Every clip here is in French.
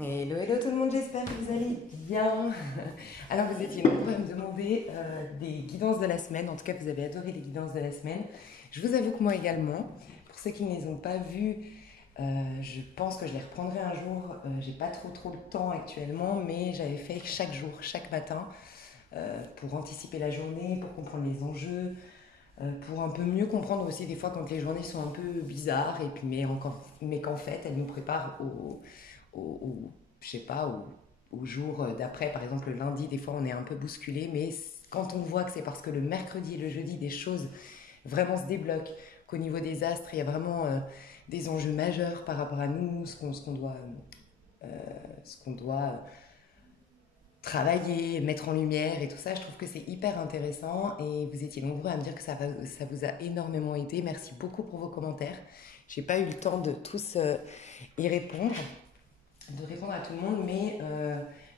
Hello, hello tout le monde, j'espère que vous allez bien. Alors vous étiez nombreux à me demander des guidances de la semaine, en tout cas vous avez adoré les guidances de la semaine. Je vous avoue que moi également, pour ceux qui ne les ont pas vues, je pense que je les reprendrai un jour. J'ai pas trop le temps actuellement, mais j'avais fait chaque jour, chaque matin, pour anticiper la journée, pour comprendre les enjeux, pour un peu mieux comprendre aussi des fois quand les journées sont un peu bizarres, et puis mais qu'en fait elles nous préparent je sais pas, au jour d'après. Par exemple, le lundi, des fois, on est un peu bousculé, mais quand on voit que c'est parce que le mercredi et le jeudi, des choses vraiment se débloquent, qu'au niveau des astres, il y a vraiment des enjeux majeurs par rapport à nous, euh, ce qu'on doit travailler, mettre en lumière et tout ça, je trouve que c'est hyper intéressant et vous étiez nombreux à me dire que ça vous a énormément aidé. Merci beaucoup pour vos commentaires. J'ai pas eu le temps de tous y répondre, de répondre à tout le monde, mais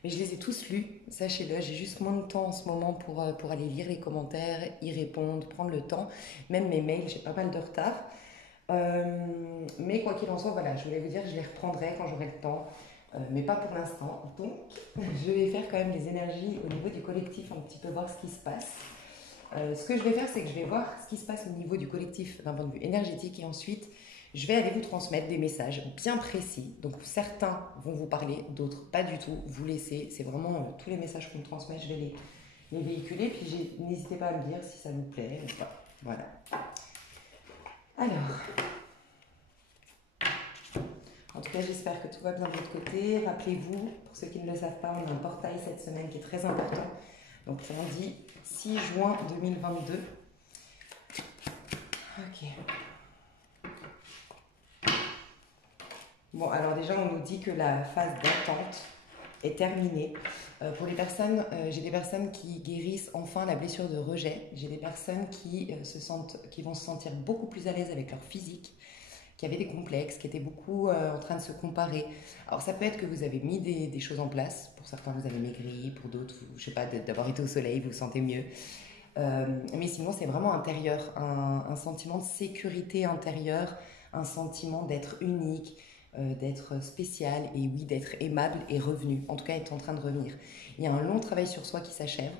je les ai tous lus, sachez-le. J'ai juste moins de temps en ce moment pour aller lire les commentaires, y répondre, prendre le temps. Même mes mails, j'ai pas mal de retard. Mais quoi qu'il en soit, voilà, je voulais vous dire que je les reprendrai quand j'aurai le temps, mais pas pour l'instant. Donc, je vais faire quand même les énergies au niveau du collectif, un petit peu voir ce qui se passe. Ce que je vais faire, c'est que je vais voir ce qui se passe au niveau du collectif d'un point de vue énergétique et ensuite, je vais aller vous transmettre des messages bien précis. Donc, certains vont vous parler, d'autres pas du tout. Vous laissez, c'est vraiment tous les messages qu'on me transmet, je vais les véhiculer. Puis, n'hésitez pas à me dire si ça vous plaît. Voilà. Alors, en tout cas, j'espère que tout va bien de votre côté. Rappelez-vous, pour ceux qui ne le savent pas, on a un portail cette semaine qui est très important. Donc, on dit 6 juin 2022. Ok. Bon, alors déjà, on nous dit que la phase d'attente est terminée. Pour les personnes, j'ai des personnes qui guérissent enfin la blessure de rejet. J'ai des personnes qui vont se sentir beaucoup plus à l'aise avec leur physique, qui avaient des complexes, qui étaient beaucoup en train de se comparer. Alors ça peut être que vous avez mis des choses en place. Pour certains, vous avez maigri. Pour d'autres, je sais pas, d'avoir été au soleil, vous vous sentez mieux. Mais sinon, c'est vraiment intérieur, un sentiment de sécurité intérieure, un sentiment d'être unique, d'être spécial et oui, d'être aimable et revenu. En tout cas, est en train de revenir. Il y a un long travail sur soi qui s'achève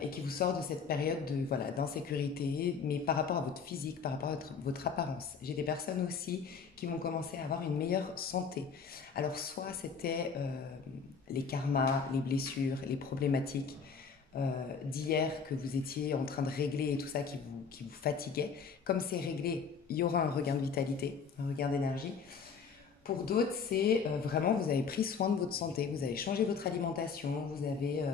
et qui vous sort de cette période voilà, d'insécurité, mais par rapport à votre physique, par rapport à votre apparence. J'ai des personnes aussi qui vont commencer à avoir une meilleure santé. Alors, soit c'était les karmas, les blessures, les problématiques d'hier que vous étiez en train de régler et tout ça qui vous fatiguait. Comme c'est réglé, il y aura un regain de vitalité, un regain d'énergie. Pour d'autres, c'est vraiment, vous avez pris soin de votre santé, vous avez changé votre alimentation, vous avez,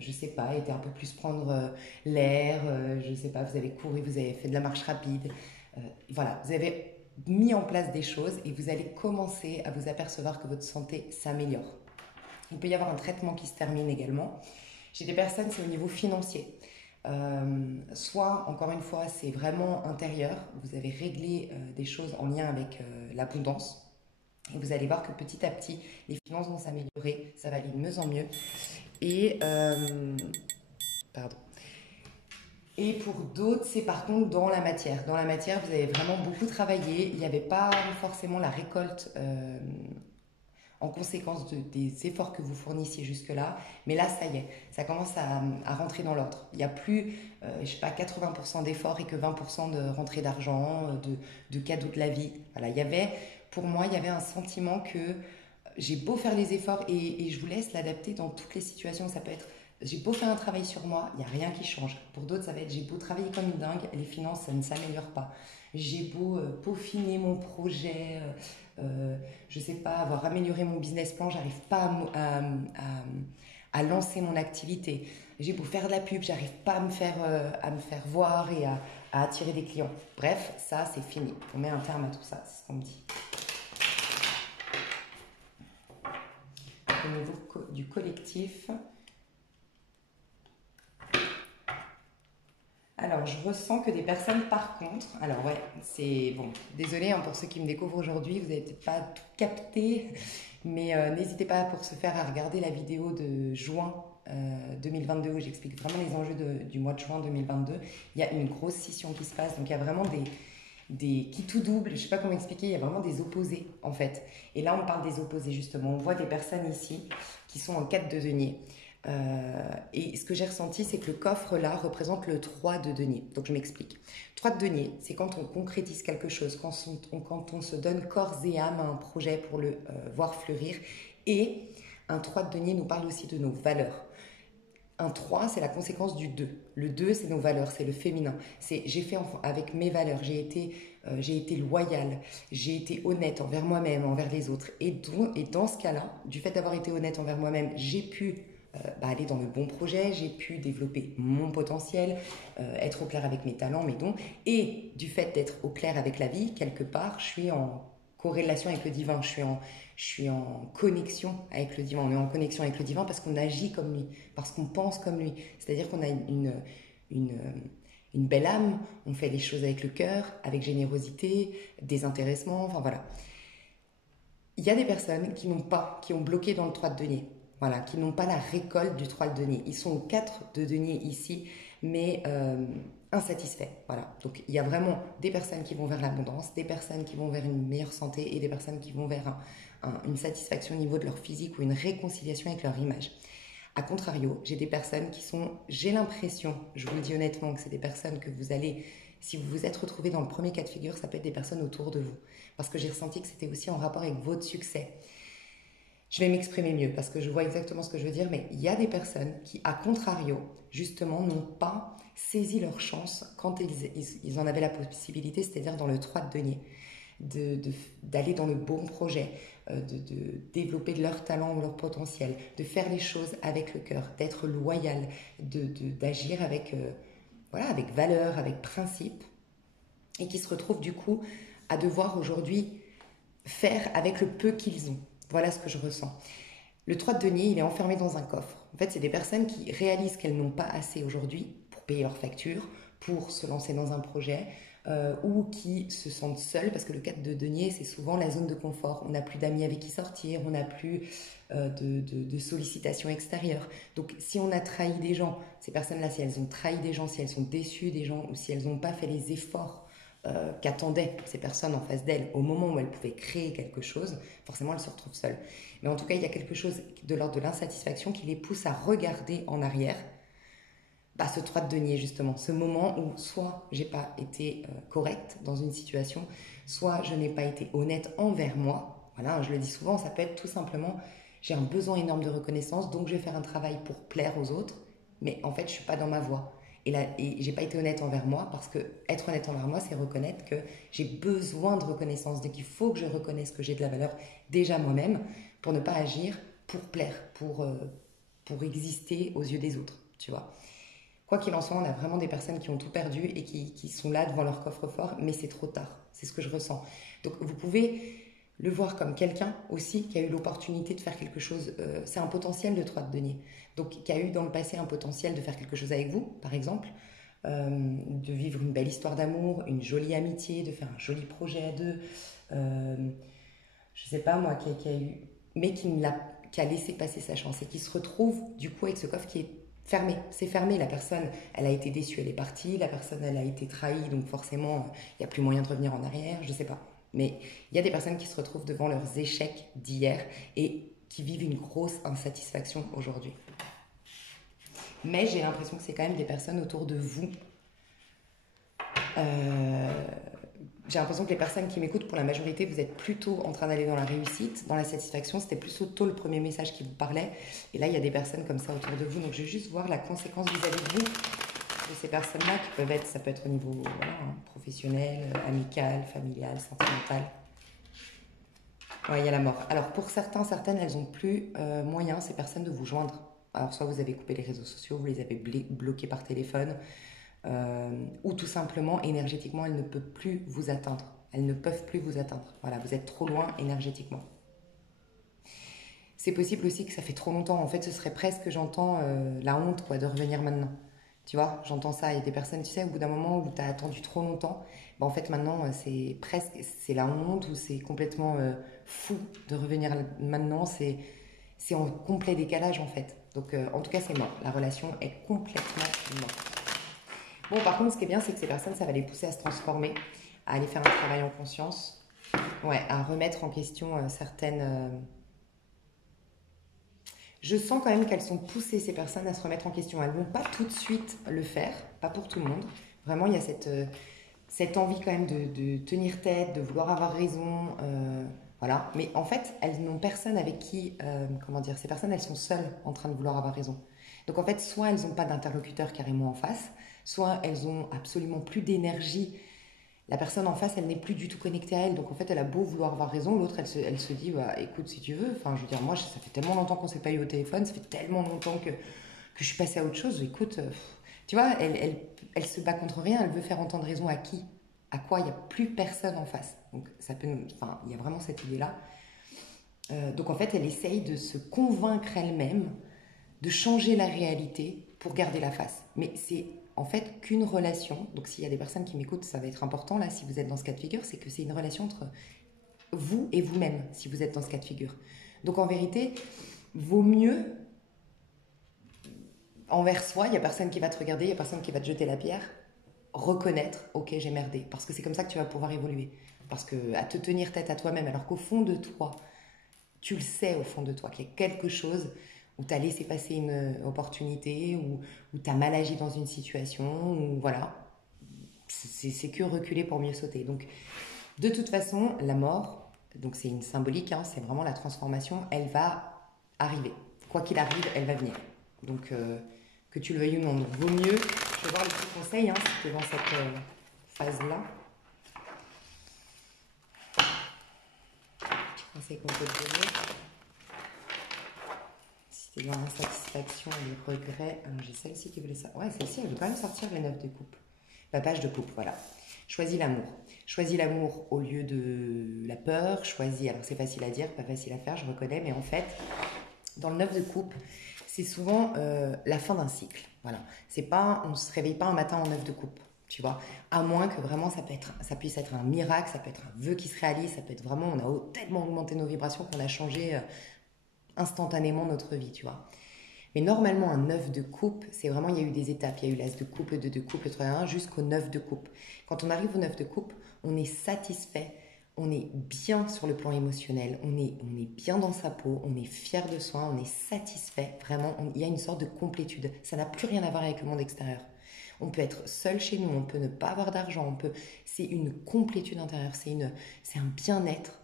je sais pas, été un peu plus prendre l'air, je sais pas, vous avez couru, vous avez fait de la marche rapide. Voilà, vous avez mis en place des choses et vous allez commencer à vous apercevoir que votre santé s'améliore. Il peut y avoir un traitement qui se termine également. J'ai des personnes, c'est au niveau financier. Soit, encore une fois, c'est vraiment intérieur. Vous avez réglé des choses en lien avec l'abondance. Et vous allez voir que petit à petit, les finances vont s'améliorer. Ça va aller de mieux en mieux. Et, pardon. Et pour d'autres, c'est par contre dans la matière. Dans la matière, vous avez vraiment beaucoup travaillé. Il n'y avait pas forcément la récolte en conséquence des efforts que vous fournissiez jusque-là. Mais là, ça y est, ça commence à rentrer dans l'ordre. Il n'y a plus, je sais pas, 80% d'efforts et que 20% de rentrée d'argent, de cadeaux de la vie. Voilà, pour moi, il y avait un sentiment que j'ai beau faire les efforts et je vous laisse l'adapter dans toutes les situations. Ça peut être, j'ai beau faire un travail sur moi, il n'y a rien qui change. Pour d'autres, ça va être, j'ai beau travailler comme une dingue, les finances, ça ne s'améliore pas. J'ai beau peaufiner mon projet, je sais pas, avoir amélioré mon business plan, j'arrive pas à lancer mon activité. J'ai beau faire de la pub, j'arrive pas à me faire voir et à attirer des clients. Bref, ça c'est fini. On met un terme à tout ça, c'est ce qu'on me dit. Au niveau du collectif, alors je ressens que des personnes par contre, alors ouais, c'est bon, désolée hein, pour ceux qui me découvrent aujourd'hui, vous n'avez peut-être pas tout capté, mais n'hésitez pas pour ce faire à regarder la vidéo de juin 2022 où j'explique vraiment les enjeux du mois de juin 2022. Il y a une grosse scission qui se passe, donc il y a vraiment qui tout double, je ne sais pas comment expliquer, il y a vraiment des opposés en fait. Et là, on parle des opposés justement. On voit des personnes ici qui sont en 4 de denier. Et ce que j'ai ressenti, c'est que le coffre là représente le 3 de denier. Donc je m'explique. 3 de denier, c'est quand on concrétise quelque chose, quand on se donne corps et âme à un projet pour le voir fleurir. Et un 3 de denier nous parle aussi de nos valeurs. Un 3, c'est la conséquence du 2. Le 2, c'est nos valeurs, c'est le féminin. C'est j'ai fait avec mes valeurs, j'ai été loyale, j'ai été honnête envers moi-même, envers les autres. Et dans ce cas-là, du fait d'avoir été honnête envers moi-même, j'ai pu aller dans le bon projet, j'ai pu développer mon potentiel, être au clair avec mes talents, mes dons. Et du fait d'être au clair avec la vie, quelque part, je suis en corrélation avec le divin, je suis en connexion avec le divin. On est en connexion avec le divin parce qu'on agit comme lui, parce qu'on pense comme lui. C'est-à-dire qu'on a une belle âme, on fait les choses avec le cœur, avec générosité, désintéressement, enfin voilà. Il y a des personnes qui ont bloqué dans le 3 de denier, voilà, qui n'ont pas la récolte du 3 de denier. Ils sont au 4 de denier ici, mais insatisfaits, voilà. Donc il y a vraiment des personnes qui vont vers l'abondance, des personnes qui vont vers une meilleure santé et des personnes qui vont vers une satisfaction au niveau de leur physique ou une réconciliation avec leur image. A contrario, j'ai des personnes qui sont, j'ai l'impression, je vous le dis honnêtement, que c'est des personnes que vous allez, si vous vous êtes retrouvés dans le premier cas de figure, ça peut être des personnes autour de vous. Parce que j'ai ressenti que c'était aussi en rapport avec votre succès. Je vais m'exprimer mieux parce que je vois exactement ce que je veux dire, mais il y a des personnes qui, à contrario, justement, n'ont pas saisi leur chance quand ils en avaient la possibilité, c'est-à-dire dans le 3 de denier, d'aller dans le bon projet, de développer leur talent ou leur potentiel, de faire les choses avec le cœur, d'être loyal, d'agir avec, voilà, avec valeur, avec principe, et qui se retrouvent du coup à devoir aujourd'hui faire avec le peu qu'ils ont. Voilà ce que je ressens. Le 3 de denier, il est enfermé dans un coffre. En fait, c'est des personnes qui réalisent qu'elles n'ont pas assez aujourd'hui pour payer leurs factures, pour se lancer dans un projet, ou qui se sentent seules, parce que le 4 de denier, c'est souvent la zone de confort. On n'a plus d'amis avec qui sortir, on n'a plus de sollicitations extérieures. Donc, si on a trahi des gens, ces personnes-là, si elles ont trahi des gens, si elles sont déçues des gens, ou si elles n'ont pas fait les efforts qu'attendaient ces personnes en face d'elles au moment où elles pouvaient créer quelque chose, forcément elles se retrouvent seules. Mais en tout cas, il y a quelque chose de l'ordre de l'insatisfaction qui les pousse à regarder en arrière ce 3 de denier justement, ce moment où soit j'ai pas été correcte dans une situation, soit je n'ai pas été honnête envers moi. Voilà, je le dis souvent, ça peut être tout simplement j'ai un besoin énorme de reconnaissance, donc je vais faire un travail pour plaire aux autres, mais en fait je suis pas dans ma voie. Et j'ai pas été honnête envers moi parce que être honnête envers moi, c'est reconnaître que j'ai besoin de reconnaissance. Donc il faut que je reconnaisse que j'ai de la valeur déjà moi-même pour ne pas agir pour plaire, pour exister aux yeux des autres, tu vois. Quoi qu'il en soit, on a vraiment des personnes qui ont tout perdu et qui sont là devant leur coffre-fort, mais c'est trop tard. C'est ce que je ressens. Donc vous pouvez le voir comme quelqu'un aussi qui a eu l'opportunité de faire quelque chose. C'est un potentiel de 3 de denier. Donc qui a eu dans le passé un potentiel de faire quelque chose avec vous, par exemple, de vivre une belle histoire d'amour, une jolie amitié, de faire un joli projet à deux. Je sais pas moi, qui a eu, mais qui a laissé passer sa chance et qui se retrouve du coup avec ce coffre qui est fermé. C'est fermé, la personne, elle a été déçue, elle est partie, la personne, elle a été trahie, donc forcément, il n'y a plus moyen de revenir en arrière, je sais pas. Mais il y a des personnes qui se retrouvent devant leurs échecs d'hier et qui vivent une grosse insatisfaction aujourd'hui. Mais j'ai l'impression que c'est quand même des personnes autour de vous. J'ai l'impression que les personnes qui m'écoutent, pour la majorité, vous êtes plutôt en train d'aller dans la réussite, dans la satisfaction. C'était plutôt le premier message qui vous parlait. Et là, il y a des personnes comme ça autour de vous. Donc, je vais juste voir la conséquence vis-à-vis de vous, de ces personnes-là, qui peuvent être, ça peut être au niveau professionnel, amical, familial, sentimental. Ouais, il y a la mort. Alors, pour certaines, elles n'ont plus moyen, ces personnes, de vous joindre. Alors, soit vous avez coupé les réseaux sociaux, vous les avez bloqués par téléphone, ou tout simplement, énergétiquement, elles ne peuvent plus vous atteindre. Elles ne peuvent plus vous atteindre. Voilà, vous êtes trop loin énergétiquement. C'est possible aussi que ça fait trop longtemps. En fait, ce serait presque, j'entends, la honte quoi, de revenir maintenant. Tu vois, j'entends ça. Il y a des personnes, tu sais, au bout d'un moment où tu as attendu trop longtemps, ben, en fait, maintenant, c'est la honte ou c'est complètement fou de revenir maintenant. C'est en complet décalage, en fait. Donc, en tout cas, c'est mort. La relation est complètement morte. Bon, par contre, ce qui est bien, c'est que ces personnes, ça va les pousser à se transformer, à aller faire un travail en conscience, ouais, à remettre en question certaines... Je sens quand même qu'elles sont poussées, ces personnes, à se remettre en question. Elles ne vont pas tout de suite le faire, pas pour tout le monde. Vraiment, il y a cette envie quand même de tenir tête, de vouloir avoir raison, voilà. Mais en fait, elles n'ont personne avec qui, comment dire, ces personnes, elles sont seules en train de vouloir avoir raison. Donc en fait, soit elles n'ont pas d'interlocuteur carrément en face, soit elles ont absolument plus d'énergie. La personne en face, elle n'est plus du tout connectée à elle. Donc en fait, elle a beau vouloir avoir raison, l'autre, elle se dit, bah écoute, si tu veux, enfin je veux dire, moi, ça fait tellement longtemps qu'on ne s'est pas eu au téléphone, ça fait tellement longtemps que je suis passée à autre chose, écoute, tu vois, elle se bat contre rien, elle veut faire entendre raison à qui? À quoi? Il n'y a plus personne en face. Donc ça peut, enfin, il y a vraiment cette idée-là. Donc en fait, elle essaye de se convaincre elle-même de changer la réalité pour garder la face. Mais c'est en fait qu'une relation. Donc s'il y a des personnes qui m'écoutent, ça va être important là, si vous êtes dans ce cas de figure, c'est que c'est une relation entre vous et vous-même, si vous êtes dans ce cas de figure. Donc en vérité, vaut mieux envers soi, il n'y a personne qui va te regarder, il n'y a personne qui va te jeter la pierre, reconnaître, ok, j'ai merdé. Parce que c'est comme ça que tu vas pouvoir évoluer. Parce que à te tenir tête à toi-même, alors qu'au fond de toi, tu le sais au fond de toi, qu'il y a quelque chose où tu as laissé passer une opportunité, où tu as mal agi dans une situation, ou voilà. C'est que reculer pour mieux sauter. Donc, de toute façon, la mort, donc c'est une symbolique, hein, c'est vraiment la transformation, elle va arriver. Quoi qu'il arrive, elle va venir. Donc, que tu le veuilles ou non. Donc, vaut mieux, je vais voir les petits conseils, hein, si tu es dans cette phase-là. Petit conseil qu'on peut te donner. Si tu es dans l'insatisfaction, les regrets. Alors, j'ai celle-ci qui voulait ça. Ouais, celle-ci, elle veut quand même sortir les 9 de coupe. La page de coupe, voilà. Choisis l'amour. Choisis l'amour au lieu de la peur. Choisis, alors c'est facile à dire, pas facile à faire, je reconnais, mais en fait, dans le 9 de coupe, c'est souvent la fin d'un cycle. Voilà. C'est pas, on ne se réveille pas un matin en 9 de coupe, tu vois. À moins que vraiment ça puisse être un miracle, ça peut être un vœu qui se réalise, ça peut être vraiment, on a tellement augmenté nos vibrations qu'on a changé instantanément notre vie, tu vois. Mais normalement, un 9 de coupe, c'est vraiment, il y a eu des étapes. Il y a eu l'as de coupe, le 2 de coupe, le 3 de 1, jusqu'au 9 de coupe. Quand on arrive au 9 de coupe, on est satisfait, on est bien sur le plan émotionnel, on est bien dans sa peau, on est fier de soi, on est satisfait. Vraiment, il y a une sorte de complétude. Ça n'a plus rien à voir avec le monde extérieur. On peut être seul chez nous, on peut ne pas avoir d'argent, c'est une complétude intérieure, c'est un bien-être.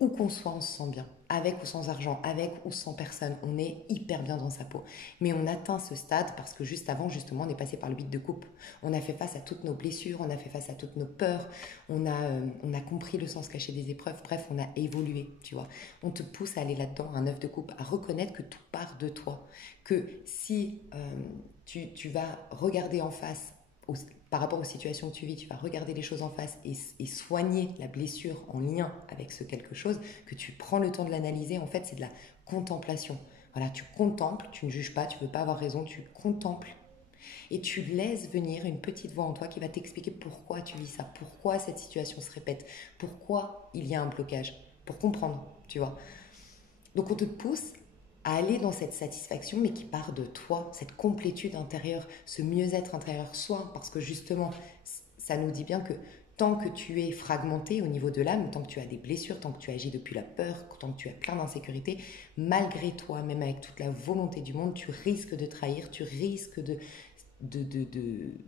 Où qu'on soit, on se sent bien, avec ou sans argent, avec ou sans personne, on est hyper bien dans sa peau. Mais on atteint ce stade parce que juste avant, justement, on est passé par le 8 de coupe. On a fait face à toutes nos blessures, on a fait face à toutes nos peurs, on a compris le sens caché des épreuves, bref, on a évolué, tu vois. On te pousse à aller là-dedans, un 9 de coupe, à reconnaître que tout part de toi. Que si tu vas regarder en face par rapport aux situations que tu vis, tu vas regarder les choses en face et soigner la blessure en lien avec ce quelque chose, que tu prends le temps de l'analyser, en fait, c'est de la contemplation. Voilà, tu contemples, tu ne juges pas, tu ne veux pas avoir raison, tu contemples et tu laisses venir une petite voix en toi qui va t'expliquer pourquoi tu vis ça, pourquoi cette situation se répète, pourquoi il y a un blocage, pour comprendre, tu vois. Donc on te pousse à aller dans cette satisfaction, mais qui part de toi, cette complétude intérieure, ce mieux-être intérieur, soit parce que justement, ça nous dit bien que tant que tu es fragmenté au niveau de l'âme, tant que tu as des blessures, tant que tu agis depuis la peur, tant que tu as plein d'insécurité, malgré toi, même avec toute la volonté du monde, tu risques de trahir, tu risques de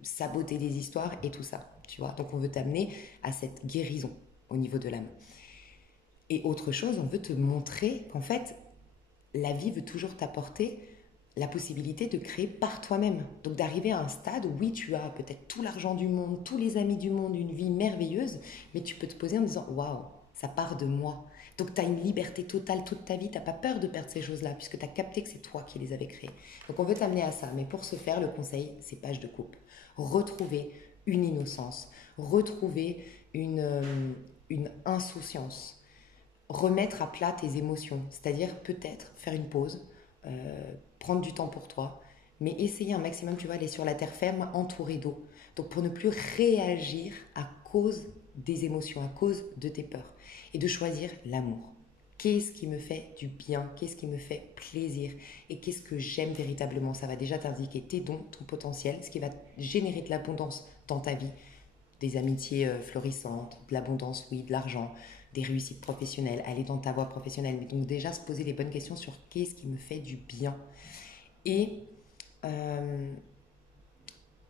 saboter des histoires et tout ça, tu vois. Donc on veut t'amener à cette guérison au niveau de l'âme. Et autre chose, on veut te montrer qu'en fait, la vie veut toujours t'apporter la possibilité de créer par toi-même. Donc d'arriver à un stade où oui, tu as peut-être tout l'argent du monde, tous les amis du monde, une vie merveilleuse, mais tu peux te poser en disant waouh, ça part de moi. Donc tu as une liberté totale toute ta vie, tu n'as pas peur de perdre ces choses-là, puisque tu as capté que c'est toi qui les avais créées. Donc on veut t'amener à ça, mais pour ce faire, le conseil, c'est page de coupe. Retrouver une innocence, retrouver une insouciance, remettre à plat tes émotions, c'est-à-dire peut-être faire une pause, prendre du temps pour toi, mais essayer un maximum, tu vas aller sur la terre ferme, entourée d'eau. Donc pour ne plus réagir à cause des émotions, à cause de tes peurs, et de choisir l'amour. Qu'est-ce qui me fait du bien? Qu'est-ce qui me fait plaisir? Et qu'est-ce que j'aime véritablement? Ça va déjà t'indiquer tes dons, ton potentiel, ce qui va générer de l'abondance dans ta vie. des amitiés florissantes, de l'abondance, oui, de l'argent, des réussites professionnelles, aller dans ta voie professionnelle. Mais donc déjà se poser les bonnes questions sur qu'est-ce qui me fait du bien. Et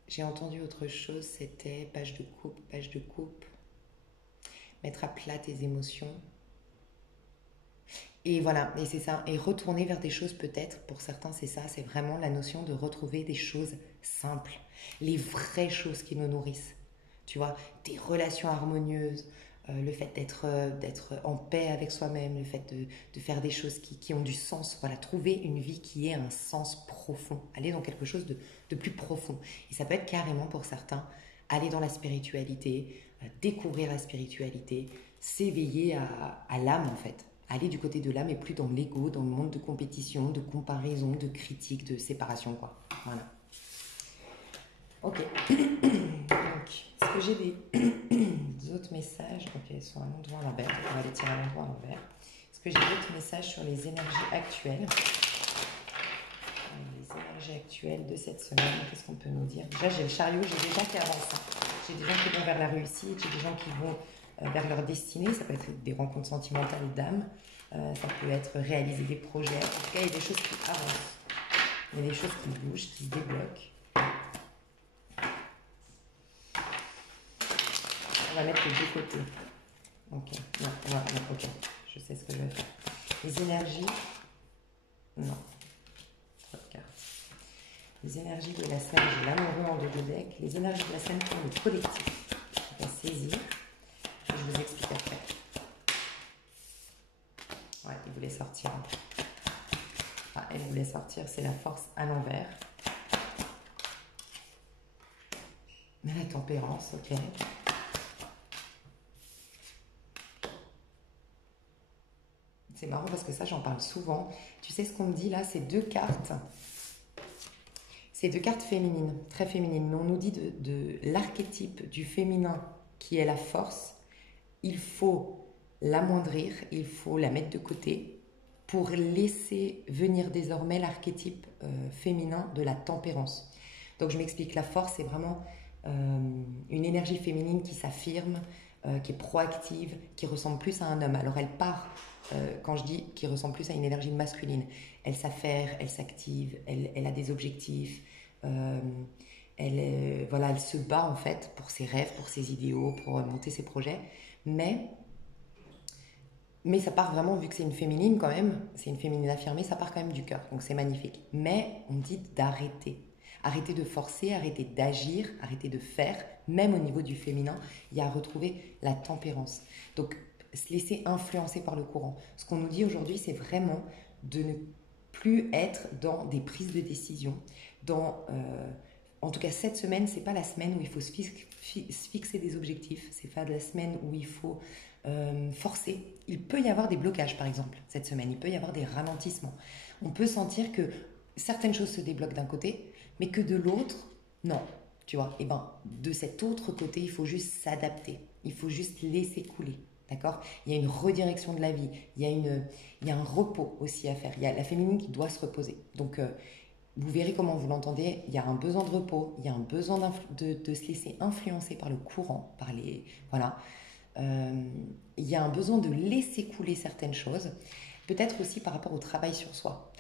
j'ai entendu autre chose, c'était page de coupe, mettre à plat tes émotions. Et voilà, et c'est ça. Et retourner vers des choses peut-être, pour certains c'est ça, c'est vraiment la notion de retrouver des choses simples, les vraies choses qui nous nourrissent. Tu vois, des relations harmonieuses, le fait d'être en paix avec soi-même, le fait de faire des choses qui ont du sens. Voilà, trouver une vie qui ait un sens profond, aller dans quelque chose de plus profond. Et ça peut être carrément pour certains, aller dans la spiritualité, découvrir la spiritualité, s'éveiller à l'âme en fait. Aller du côté de l'âme et plus dans l'ego, dans le monde de compétition, de comparaison, de critique, de séparation, quoi. Voilà. Ok. Donc, est-ce que j'ai des autres messages? Ok, ils sont à l'endroit à l'envers. On va les tirer à l'endroit à l'envers. Est-ce que j'ai d'autres messages sur les énergies actuelles? Les énergies actuelles de cette semaine, qu'est-ce qu'on peut nous dire? Déjà, j'ai le chariot, j'ai des gens qui avancent. J'ai des gens qui vont vers la réussite, j'ai des gens qui vont vers leur destinée. Ça peut être des rencontres sentimentales d'âme, ça peut être réaliser des projets. En tout cas, il y a des choses qui avancent. Il y a des choses qui bougent, qui se débloquent. On va mettre les deux côtés. Ok, non, ok. Je sais ce que je vais faire. Les énergies, non. Trop de cartes. Les énergies de la semaine, j'ai l'amoureux en deux deck. Les énergies de la semaine pour le collectif. On va saisir. Je vous explique après. Ouais, il voulait sortir. Ah, elle voulait sortir, c'est la force à l'envers. Mais la tempérance, ok. C'est marrant parce que ça, j'en parle souvent. Tu sais ce qu'on me dit là, ces deux cartes. Ces deux cartes féminines, très féminines. Mais on nous dit de l'archétype du féminin qui est la force. Il faut l'amoindrir, il faut la mettre de côté pour laisser venir désormais l'archétype féminin de la tempérance. Donc je m'explique, la force c'est vraiment une énergie féminine qui s'affirme, qui est proactive, qui ressemble plus à un homme. Alors elle part, quand je dis qui ressemble plus à une énergie masculine, elle s'affaire, elle s'active, elle a des objectifs, voilà, elle se bat en fait pour ses rêves, pour ses idéaux, pour monter ses projets, mais ça part vraiment, vu que c'est une féminine quand même, c'est une féminine affirmée, ça part quand même du cœur, donc c'est magnifique. Mais on dit d'arrêter. Arrêter de forcer, arrêter d'agir, arrêter de faire, même au niveau du féminin, il y a à retrouver la tempérance. Donc, se laisser influencer par le courant. Ce qu'on nous dit aujourd'hui, c'est vraiment de ne plus être dans des prises de décision, en tout cas, cette semaine, c'est pas la semaine où il faut se fixer des objectifs, c'est pas la semaine où il faut forcer. Il peut y avoir des blocages, par exemple, cette semaine, il peut y avoir des ralentissements. On peut sentir que certaines choses se débloquent d'un côté, mais que de l'autre, non, tu vois. Et ben, de cet autre côté, il faut juste s'adapter, il faut juste laisser couler, d'accord? Il y a une redirection de la vie, il y a un repos aussi à faire, il y a la féminine qui doit se reposer. Donc, vous verrez comment vous l'entendez, il y a un besoin de repos, il y a un besoin de se laisser influencer par le courant, par les... Voilà. Il y a un besoin de laisser couler certaines choses, peut-être aussi par rapport au travail sur soi.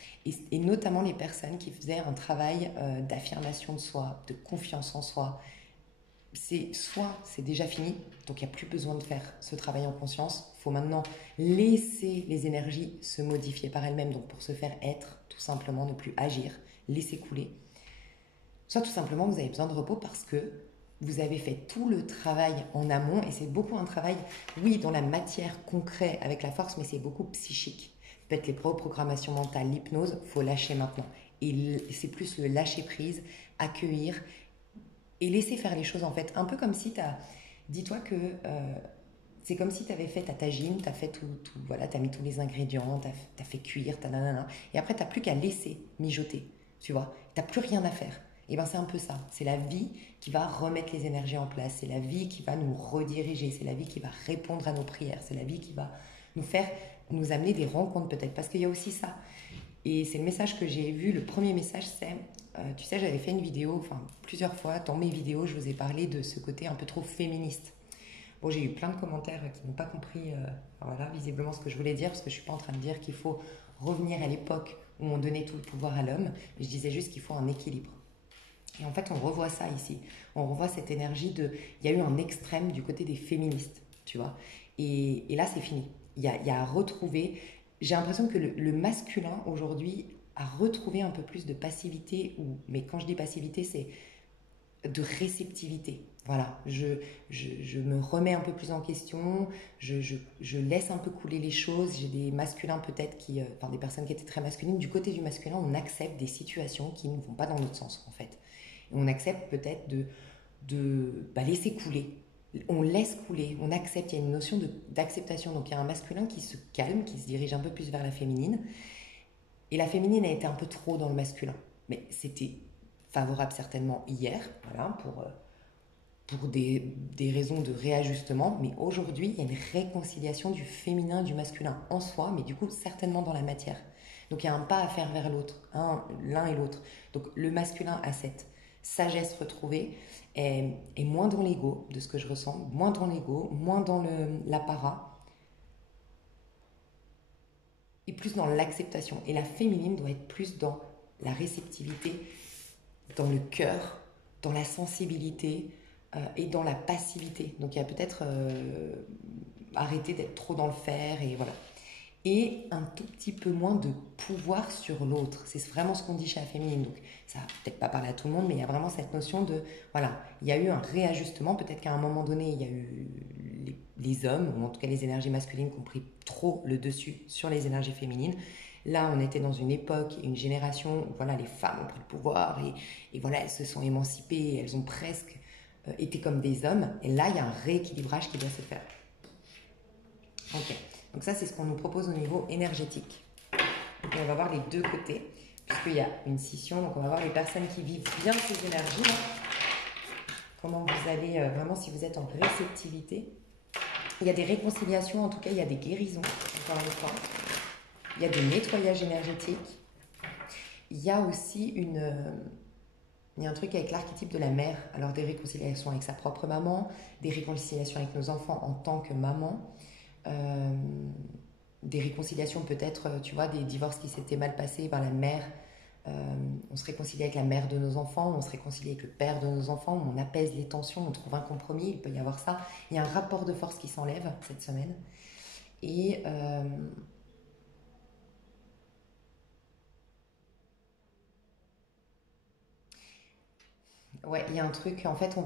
Et notamment les personnes qui faisaient un travail d'affirmation de soi, de confiance en soi. Soit c'est déjà fini, donc il n'y a plus besoin de faire ce travail en conscience. Il faut maintenant laisser les énergies se modifier par elles-mêmes, donc pour se faire être, tout simplement, ne plus agir, laisser couler. Soit tout simplement vous avez besoin de repos parce que vous avez fait tout le travail en amont, et c'est beaucoup un travail, oui, dans la matière concrète avec la force, mais c'est beaucoup psychique. Peut-être les reprogrammations mentales, l'hypnose, il faut lâcher maintenant. Et c'est plus le lâcher prise, accueillir et laisser faire les choses en fait. Un peu comme si dis-toi que c'est comme si tu avais fait ta tagine, tu as fait tout, voilà, tu as mis tous les ingrédients, tu as fait cuire, et après tu n'as plus qu'à laisser mijoter, tu vois. Tu n'as plus rien à faire. Et bien c'est un peu ça, c'est la vie qui va remettre les énergies en place, c'est la vie qui va nous rediriger, c'est la vie qui va répondre à nos prières, c'est la vie qui va nous amener des rencontres peut-être, parce qu'il y a aussi ça. Et c'est le message que j'ai vu. Le premier message, c'est, tu sais, j'avais fait une vidéo, enfin plusieurs fois, dans mes vidéos, je vous ai parlé de ce côté un peu trop féministe. Bon, j'ai eu plein de commentaires qui n'ont pas compris, voilà, visiblement ce que je voulais dire, parce que je ne suis pas en train de dire qu'il faut revenir à l'époque où on donnait tout le pouvoir à l'homme, mais je disais juste qu'il faut un équilibre. Et en fait, on revoit ça ici. On revoit cette énergie de... Il y a eu un extrême du côté des féministes, tu vois. Et là, c'est fini. Il y a à retrouver... J'ai l'impression que le masculin, aujourd'hui, a retrouvé un peu plus de passivité. Mais quand je dis passivité, c'est de réceptivité. Voilà, je me remets un peu plus en question, je laisse un peu couler les choses. J'ai des masculins peut-être enfin des personnes qui étaient très masculines. Du côté du masculin, on accepte des situations qui ne vont pas dans notre sens en fait. Et on accepte peut-être de laisser couler. On laisse couler, on accepte, il y a une notion d'acceptation. Donc il y a un masculin qui se calme, qui se dirige un peu plus vers la féminine. Et la féminine a été un peu trop dans le masculin. Mais c'était favorable certainement hier, voilà, pour des raisons de réajustement. Mais aujourd'hui, il y a une réconciliation du féminin, du masculin en soi, mais du coup, certainement dans la matière. Donc il y a un pas à faire vers l'autre, l'un et l'autre. Donc le masculin a cette sagesse retrouvée, est moins dans l'ego, de ce que je ressens, moins dans l'ego, moins dans l'apparat, et plus dans l'acceptation. Et la féminine doit être plus dans la réceptivité, dans le cœur, dans la sensibilité et dans la passivité. Donc il y a peut-être arrêter d'être trop dans le faire et voilà. Et un tout petit peu moins de pouvoir sur l'autre. C'est vraiment ce qu'on dit chez la féminine. Donc ça va peut-être pas parler à tout le monde, mais il y a vraiment cette notion de, voilà, il y a eu un réajustement. Peut-être qu'à un moment donné, il y a eu les hommes, ou en tout cas les énergies masculines qui ont pris trop le dessus sur les énergies féminines. Là, on était dans une époque, une génération où voilà, les femmes ont pris le pouvoir et voilà, elles se sont émancipées, elles ont presque été comme des hommes. Et là, il y a un rééquilibrage qui doit se faire. Ok. Donc ça, c'est ce qu'on nous propose au niveau énergétique. Donc on va voir les deux côtés, puisqu'il y a une scission. Donc on va voir les personnes qui vivent bien ces énergies. Là. Comment vous allez, vraiment, si vous êtes en réceptivité. Il y a des réconciliations, en tout cas, il y a des guérisons, encore une fois. Il y a des nettoyages énergétiques. Il y a aussi il y a un truc avec l'archétype de la mère. Alors des réconciliations avec sa propre maman, des réconciliations avec nos enfants en tant que maman. Des réconciliations peut-être, tu vois, des divorces qui s'étaient mal passés, la mère, on se réconcilie avec la mère de nos enfants, on se réconcilie avec le père de nos enfants, on apaise les tensions, on trouve un compromis, il peut y avoir ça. Il y a un rapport de force qui s'enlève cette semaine. Et ouais, il y a un truc, en fait,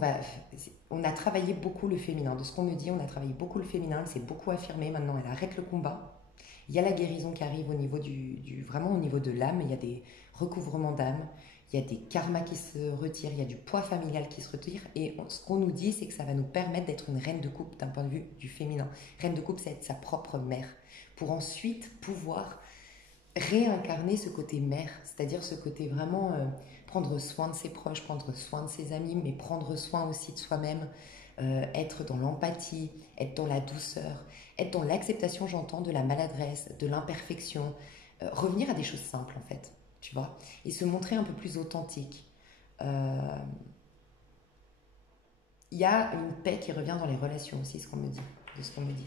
on a travaillé beaucoup le féminin. De ce qu'on me dit, on a travaillé beaucoup le féminin, elle s'est beaucoup affirmée, maintenant elle arrête le combat. Il y a la guérison qui arrive au niveau vraiment au niveau de l'âme, il y a des recouvrements d'âme, il y a des karmas qui se retirent, il y a du poids familial qui se retire. Et ce qu'on nous dit, c'est que ça va nous permettre d'être une reine de coupe d'un point de vue du féminin. Reine de coupe, c'est être sa propre mère, pour ensuite pouvoir réincarner ce côté mère, c'est-à-dire ce côté vraiment prendre soin de ses proches, prendre soin de ses amis, mais prendre soin aussi de soi-même, être dans l'empathie, être dans la douceur, être dans l'acceptation, j'entends, de la maladresse, de l'imperfection, revenir à des choses simples en fait, tu vois, et se montrer un peu plus authentique. Il y a une paix qui revient dans les relations aussi, ce qu'on me dit, de ce qu'on me dit.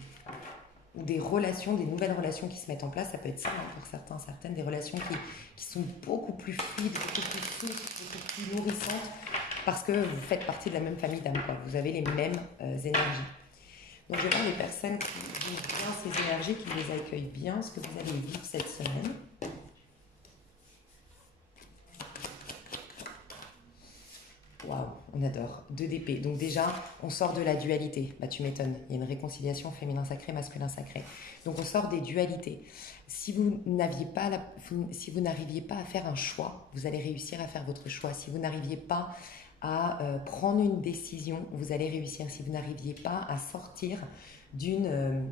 Ou des relations, des nouvelles relations qui se mettent en place, ça peut être ça pour certains, certaines, des relations qui sont beaucoup plus fluides, beaucoup plus souples, beaucoup plus nourrissantes, parce que vous faites partie de la même famille d'âme, quoi. Vous avez les mêmes énergies. Donc je vais voir les personnes qui vivent bien ces énergies, qui les accueillent bien, ce que vous allez vivre cette semaine. Waouh, on adore. 2 d'épée. Donc déjà, on sort de la dualité. Bah tu m'étonnes. Il y a une réconciliation féminin sacré, masculin sacré. Donc on sort des dualités. Si vous n'arriviez pas à faire un choix, vous allez réussir à faire votre choix. Si vous n'arriviez pas à prendre une décision, vous allez réussir. Si vous n'arriviez pas à sortir d'une...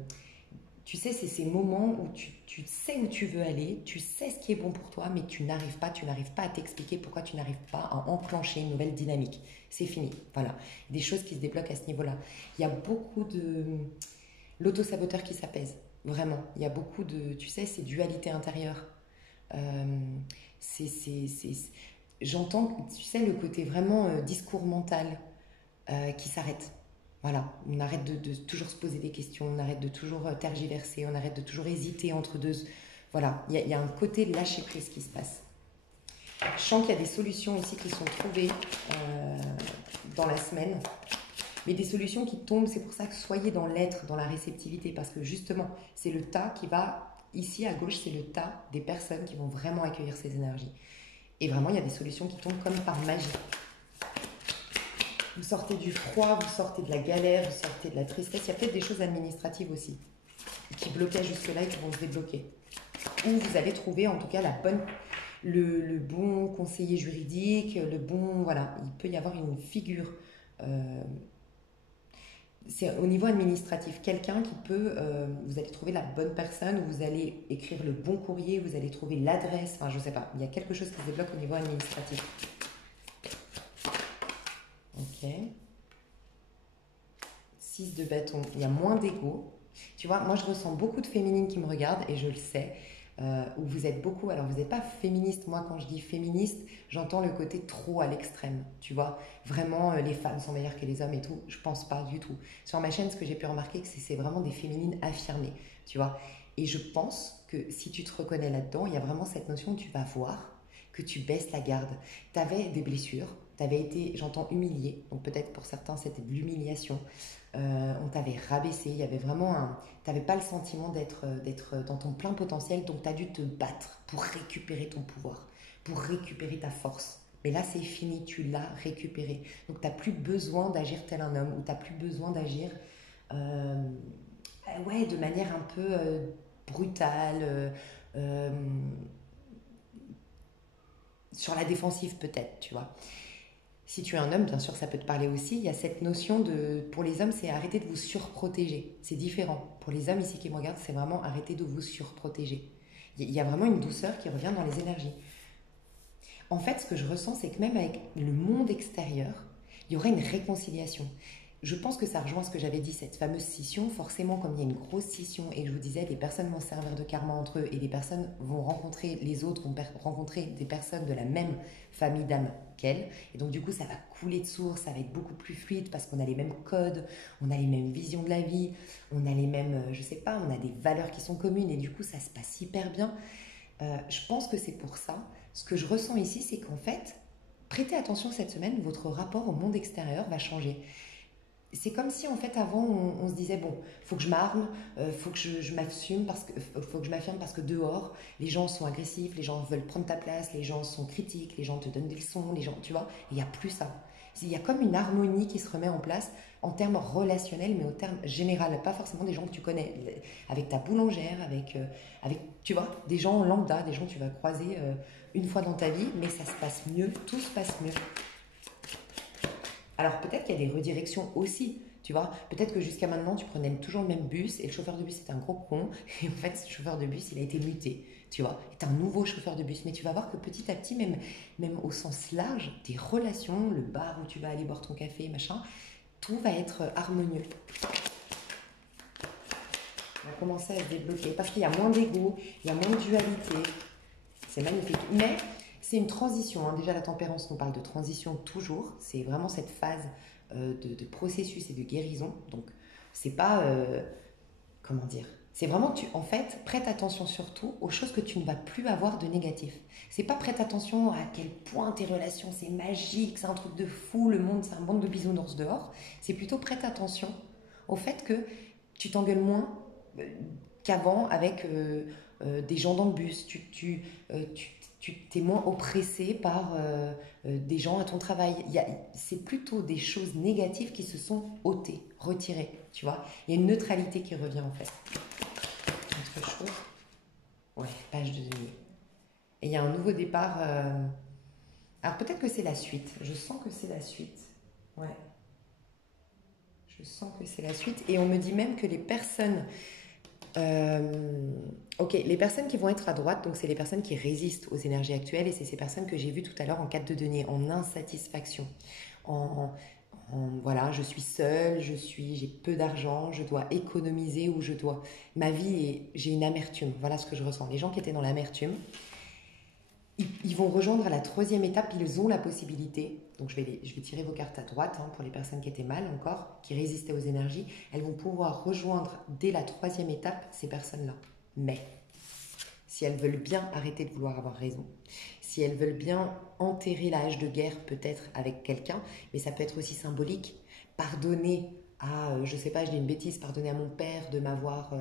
tu sais, c'est ces moments où tu sais où tu veux aller, tu sais ce qui est bon pour toi, mais tu n'arrives pas à t'expliquer pourquoi tu n'arrives pas à enclencher une nouvelle dynamique. C'est fini, voilà. Des choses qui se débloquent à ce niveau-là. Il y a beaucoup de... l'auto-saboteur qui s'apaise, vraiment. Il y a beaucoup de, tu sais, ces dualités intérieures. C'est, c'est, c'est- J'entends, tu sais, le côté vraiment discours mental qui s'arrête. Voilà, on arrête de toujours se poser des questions, on arrête de toujours tergiverser, on arrête de toujours hésiter entre deux. Voilà, il y a un côté lâcher prise qui se passe. Je sens qu'il y a des solutions aussi qui sont trouvées dans la semaine, mais des solutions qui tombent, c'est pour ça que soyez dans l'être, dans la réceptivité, parce que justement, c'est le tas qui va, ici à gauche, c'est le tas des personnes qui vont vraiment accueillir ces énergies. Et vraiment, il y a des solutions qui tombent comme par magie. Vous sortez du froid, vous sortez de la galère, vous sortez de la tristesse. Il y a peut-être des choses administratives aussi qui bloquaient jusque-là et qui vont se débloquer. Ou vous allez trouver en tout cas le bon conseiller juridique, le bon... Voilà, il peut y avoir une figure. C'est au niveau administratif, quelqu'un qui peut... vous allez trouver la bonne personne, vous allez écrire le bon courrier, vous allez trouver l'adresse, enfin je ne sais pas. Il y a quelque chose qui se débloque au niveau administratif. Ok. 6 de bâton, il y a moins d'ego. Tu vois, moi je ressens beaucoup de féminines qui me regardent et je le sais. Où vous êtes beaucoup, alors vous n'êtes pas féministe, moi quand je dis féministe, j'entends le côté trop à l'extrême, tu vois, vraiment les femmes sont meilleures que les hommes et tout, je pense pas du tout. Sur ma chaîne, ce que j'ai pu remarquer, c'est vraiment des féminines affirmées, tu vois, et je pense que si tu te reconnais là-dedans, il y a vraiment cette notion que tu vas voir, que tu baisses la garde. Tu avais des blessures, tu avais été, j'entends, humiliée, donc peut-être pour certains c'était de l'humiliation. On t'avait rabaissé, il y avait vraiment un... Tu n'avais pas le sentiment d'être dans ton plein potentiel, donc tu as dû te battre pour récupérer ton pouvoir, pour récupérer ta force. Mais là, c'est fini, tu l'as récupéré. Donc, tu n'as plus besoin d'agir tel un homme, ou tu n'as plus besoin d'agir euh, ouais, de manière un peu brutale, euh, sur la défensive peut-être, tu vois. Si tu es un homme, bien sûr, ça peut te parler aussi. Il y a cette notion de, pour les hommes, c'est arrêter de vous surprotéger. C'est différent. Pour les hommes ici qui me regardent, c'est vraiment arrêter de vous surprotéger. Il y a vraiment une douceur qui revient dans les énergies. En fait, ce que je ressens, c'est que même avec le monde extérieur, il y aurait une réconciliation. Je pense que ça rejoint ce que j'avais dit, cette fameuse scission. Forcément, comme il y a une grosse scission et que je vous disais, des personnes vont servir de karma entre eux et des personnes vont rencontrer, les autres vont rencontrer des personnes de la même famille d'âme qu'elles. Et donc, du coup, ça va couler de source, ça va être beaucoup plus fluide parce qu'on a les mêmes codes, on a les mêmes visions de la vie, on a les mêmes, je sais pas, on a des valeurs qui sont communes et du coup, ça se passe hyper bien. Je pense que c'est pour ça. Ce que je ressens ici, c'est qu'en fait, prêtez attention cette semaine, votre rapport au monde extérieur va changer. C'est comme si en fait avant on se disait bon, faut que je m'arme, faut que je m'assume parce que faut que je m'affirme parce que dehors les gens sont agressifs, les gens veulent prendre ta place, les gens sont critiques, les gens te donnent des leçons, les gens, tu vois, il n'y a plus ça. Il y a comme une harmonie qui se remet en place en termes relationnels, mais au terme général, pas forcément des gens que tu connais, avec ta boulangère, avec tu vois, des gens lambda, des gens que tu vas croiser une fois dans ta vie, mais ça se passe mieux, tout se passe mieux. Alors peut-être qu'il y a des redirections aussi, tu vois. Peut-être que jusqu'à maintenant, tu prenais toujours le même bus et le chauffeur de bus était un gros con. Et en fait, ce chauffeur de bus, il a été muté, tu vois. C'est un nouveau chauffeur de bus. Mais tu vas voir que petit à petit, même au sens large, tes relations, le bar où tu vas aller boire ton café, machin, tout va être harmonieux. On va commencer à se débloquer parce qu'il y a moins d'ego, il y a moins de dualité. C'est magnifique. Mais c'est une transition, hein. Déjà, la tempérance nous parle de transition toujours. C'est vraiment cette phase de processus et de guérison. Donc, c'est pas. Comment dire. C'est vraiment, en fait, prête attention surtout aux choses que tu ne vas plus avoir de négatif. C'est pas prête attention à quel point tes relations, c'est magique, c'est un truc de fou, le monde, c'est un monde de bisounours dehors. C'est plutôt prête attention au fait que tu t'engueules moins euh, qu'avant avec des gens dans le bus. Tu t'es moins oppressé par des gens à ton travail. C'est plutôt des choses négatives qui se sont ôtées, retirées, tu vois. Il y a une neutralité qui revient en fait. Autre chose. Ouais, page de denier. Et il y a un nouveau départ. Alors peut-être que c'est la suite. Je sens que c'est la suite. Ouais. Je sens que c'est la suite. Et on me dit même que les personnes ok, les personnes qui vont être à droite, donc c'est les personnes qui résistent aux énergies actuelles et c'est ces personnes que j'ai vues tout à l'heure en 4 de denier, en insatisfaction, en, voilà, je suis seule, j'ai peu d'argent, je dois économiser ou je dois, ma vie j'ai une amertume, voilà ce que je ressens. Les gens qui étaient dans l'amertume, ils vont rejoindre la troisième étape, ils ont la possibilité, donc je vais tirer vos cartes à droite hein, pour les personnes qui étaient mal encore, qui résistaient aux énergies, elles vont pouvoir rejoindre dès la troisième étape ces personnes-là. Mais si elles veulent bien arrêter de vouloir avoir raison, si elles veulent bien enterrer la hache de guerre peut-être avec quelqu'un, mais ça peut être aussi symbolique, pardonner à, je sais pas, je dis une bêtise, pardonner à mon père de m'avoir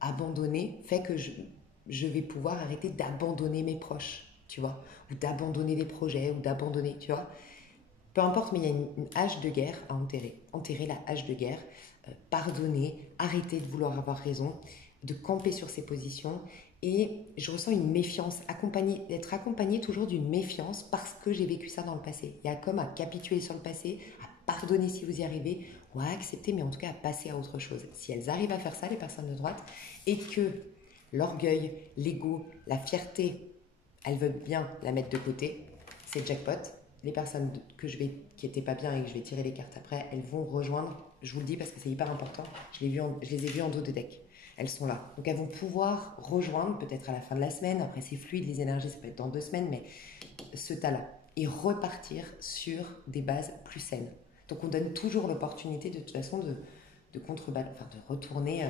abandonné, fait que je vais pouvoir arrêter d'abandonner mes proches, tu vois, ou d'abandonner des projets, ou d'abandonner, tu vois. Peu importe, mais il y a une hache de guerre à enterrer. Enterrer la hache de guerre, pardonner, arrêter de vouloir avoir raison, de camper sur ses positions. Et je ressens une méfiance, d'être accompagnée toujours d'une méfiance parce que j'ai vécu ça dans le passé. Il y a comme à capituler sur le passé, à pardonner si vous y arrivez, ou à accepter, mais en tout cas à passer à autre chose. Si elles arrivent à faire ça, les personnes de droite, et que l'orgueil, l'ego, la fierté, elles veulent bien la mettre de côté, c'est jackpot. Les personnes qui n'étaient pas bien et que je vais tirer les cartes après, elles vont rejoindre, je vous le dis parce que c'est hyper important, je les ai vues en dos de deck. Elles sont là. Donc elles vont pouvoir rejoindre, peut-être à la fin de la semaine, après c'est fluide, les énergies, ça peut être dans 2 semaines, mais ce tas-là. Et repartir sur des bases plus saines. Donc on donne toujours l'opportunité de toute façon de contrebalancer, enfin de retourner.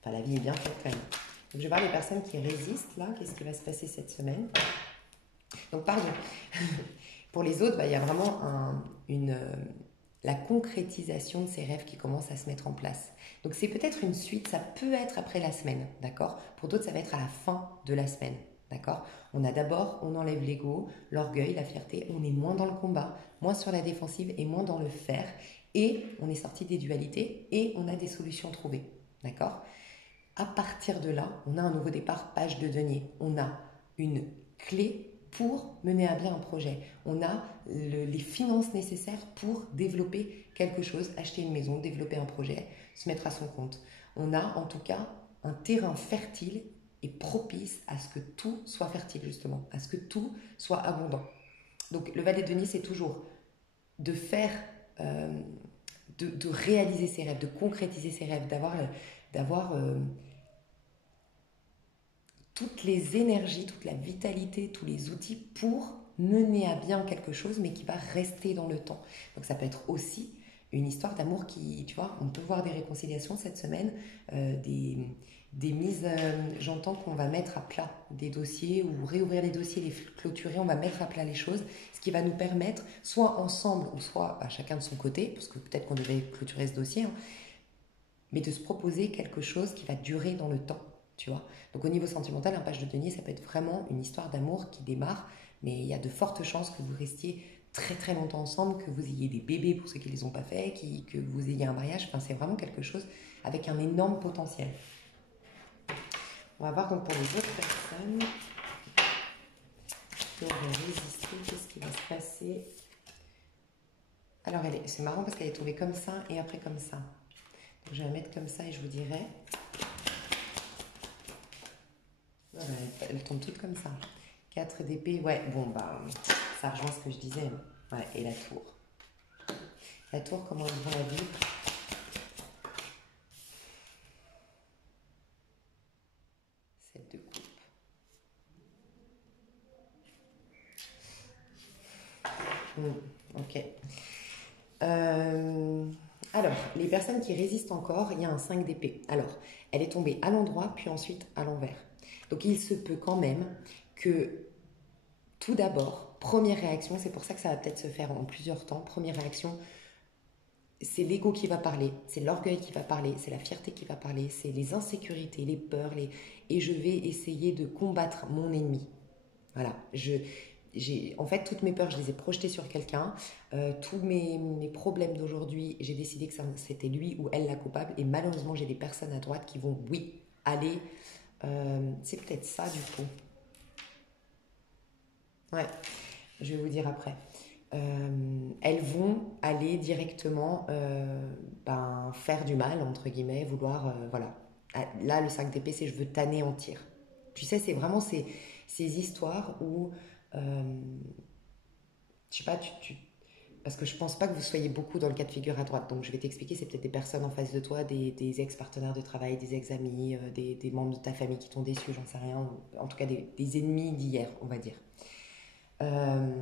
Enfin la vie est bien faite quand même. Donc je vais voir les personnes qui résistent là, qu'est-ce qui va se passer cette semaine. Donc pardon. Pour les autres, bah, il y a vraiment la concrétisation de ces rêves qui commence à se mettre en place. Donc c'est peut-être une suite, ça peut être après la semaine, d'accord? Pour d'autres, ça va être à la fin de la semaine, d'accord? On a d'abord, on enlève l'ego, l'orgueil, la fierté, on est moins dans le combat, moins sur la défensive et moins dans le faire. Et on est sorti des dualités et on a des solutions trouvées, d'accord? À partir de là, on a un nouveau départ, page de denier. On a une clé pour mener à bien un projet. On a les finances nécessaires pour développer quelque chose, acheter une maison, développer un projet, se mettre à son compte. On a en tout cas un terrain fertile et propice à ce que tout soit fertile justement, à ce que tout soit abondant. Donc le valet de denier, c'est toujours de faire, de réaliser ses rêves, de concrétiser ses rêves, d'avoir toutes les énergies, toute la vitalité, tous les outils pour mener à bien quelque chose, mais qui va rester dans le temps. Donc ça peut être aussi une histoire d'amour qui, tu vois, on peut voir des réconciliations cette semaine, des mises, j'entends qu'on va mettre à plat des dossiers ou réouvrir les dossiers, les clôturer, on va mettre à plat les choses, ce qui va nous permettre, soit ensemble ou soit à chacun de son côté, parce que peut-être qu'on devait clôturer ce dossier, hein, mais de se proposer quelque chose qui va durer dans le temps. Tu vois. Donc au niveau sentimental, un page de denier, ça peut être vraiment une histoire d'amour qui démarre, mais il y a de fortes chances que vous restiez très très longtemps ensemble, que vous ayez des bébés pour ceux qui ne les ont pas faits, que vous ayez un mariage. Enfin, c'est vraiment quelque chose avec un énorme potentiel. On va voir donc pour les autres personnes qui auraient résisté, qu'est-ce qui va se passer. Alors c'est marrant parce qu'elle est tombée comme ça et après comme ça. Donc je vais la mettre comme ça et je vous dirai. Voilà, elle tombe toute comme ça. 4 d'épée, ouais, bon, bah, ça rejoint ce que je disais. Ouais, et la tour. La tour, comment elle va la vivre? Cette de coupe. Ok. Alors, les personnes qui résistent encore, il y a un 5 d'épée. Alors, elle est tombée à l'endroit, puis ensuite à l'envers. Donc, il se peut quand même que, tout d'abord, première réaction, c'est pour ça que ça va peut-être se faire en plusieurs temps. Première réaction, c'est l'ego qui va parler, c'est l'orgueil qui va parler, c'est la fierté qui va parler, c'est les insécurités, les peurs, et je vais essayer de combattre mon ennemi. Voilà, en fait, toutes mes peurs, je les ai projetées sur quelqu'un. Tous mes problèmes d'aujourd'hui, j'ai décidé que c'était lui ou elle la coupable. Et malheureusement, j'ai des personnes à droite qui vont, oui, aller. C'est peut-être ça, du coup. Ouais, je vais vous dire après. Elles vont aller directement faire du mal, entre guillemets, vouloir, voilà. Là, le 5 d'épée, c'est je veux t'anéantir. Tu sais, c'est vraiment ces histoires où, je sais pas, parce que je pense pas que vous soyez beaucoup dans le cas de figure à droite. Donc je vais t'expliquer, c'est peut-être des personnes en face de toi, des ex-partenaires de travail, des ex-amis, des membres de ta famille qui t'ont déçu, j'en sais rien, ou en tout cas des ennemis d'hier, on va dire. Euh,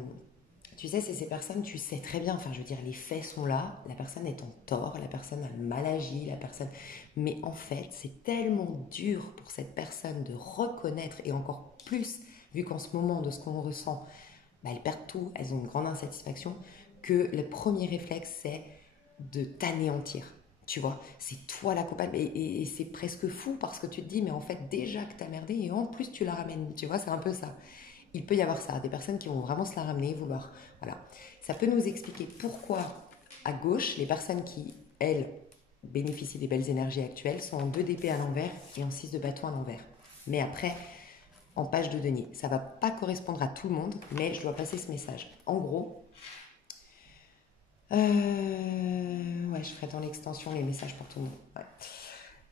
Tu sais, c'est ces personnes, tu sais très bien, enfin je veux dire, les faits sont là, la personne est en tort, la personne a mal agi, la personne... Mais en fait, c'est tellement dur pour cette personne de reconnaître, et encore plus, vu qu'en ce moment, de ce qu'on ressent, bah, elles perdent tout, elles ont une grande insatisfaction, que le premier réflexe, c'est de t'anéantir. Tu vois, c'est toi la coupable. Et c'est presque fou parce que tu te dis, mais en fait, déjà que t'as merdé, et en plus tu la ramènes. Tu vois, c'est un peu ça. Il peut y avoir ça, des personnes qui vont vraiment se la ramener, vouloir. Voilà. Ça peut nous expliquer pourquoi, à gauche, les personnes qui, elles, bénéficient des belles énergies actuelles sont en 2 d'épée à l'envers et en 6 de bâton à l'envers. Mais après, en page de denier. Ça ne va pas correspondre à tout le monde, mais je dois passer ce message. En gros, ouais, je ferai dans l'extension les messages pour tout le monde. Ouais.